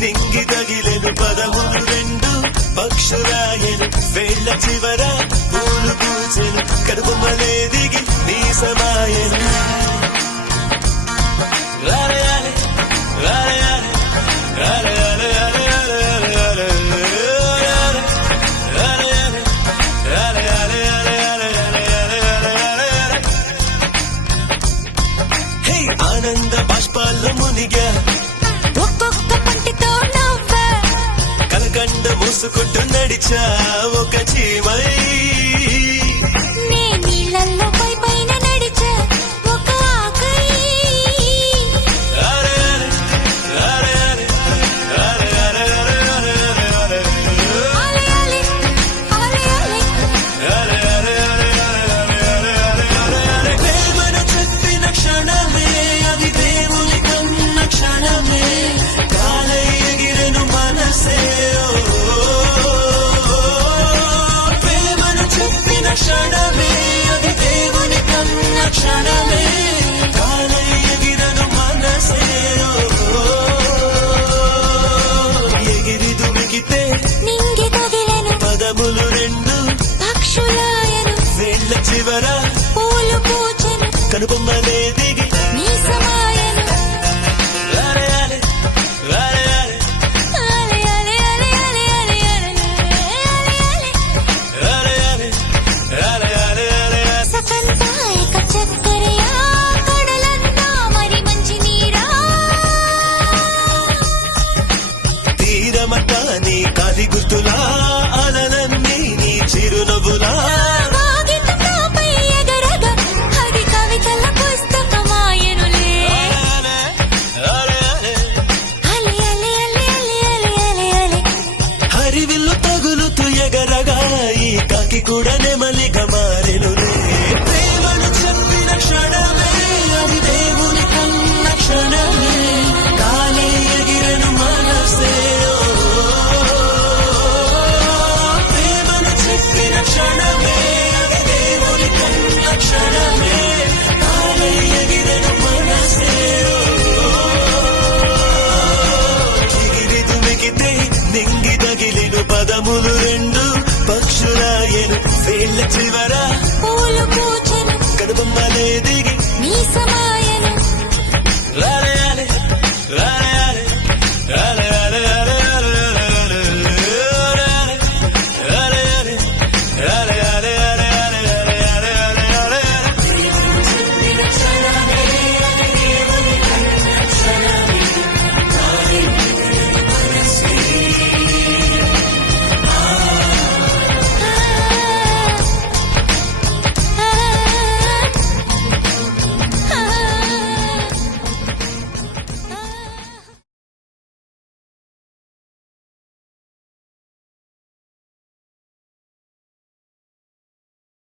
నింగి తగిలెను పదములు రెండు పక్షురాయను వేళ్ల చివర పూలు పూచెను కడుపుమలే దిగి నీ సమాయను ఆనంద బాష్పాల్లో మునిగా కలకండ మూసుకుంటూ నడిచా ఒక చీమై నీళ్ళల్లో పైన నడిచా ఒక ఆకై ప్రేమను చెప్పిన క్షణమే అది దేవుని కన్న క్షణమే కాలై ఎగిరెను మనసే క్షణమే అది దేవుని కన్న క్షణమే కాలై ఎగిరను మనసే ఎగిరి దుమికితే నింగి తగిలెను పదములు రెండు పక్షులాయను వేళ్ల చివర పూలు పూచెను కనుబొమ్మలే దిగి నీ సమాయను నీ కాలి గుర్తులా అలలన్నీ నీ చిరునవ్వులా అది కవితల పుస్తకమాయనులే హరివిల్లు తగులుతూ ఎగరగా ఈ కాకి కూడా నెమలిగా మారెనులే ప్రేమను చెప్పిన క్షణమే అది దేవుని కన్న క్షణమే కాలే ఎగిరను మనసే క్షణమే అది దేవుని కన్న క్షణమే కాలై ఎగిరెను మనసే ఎగిరి దుమికితే నింగి తగిలెను పదములు రెండు పక్షురాయను వేళ్ల చివర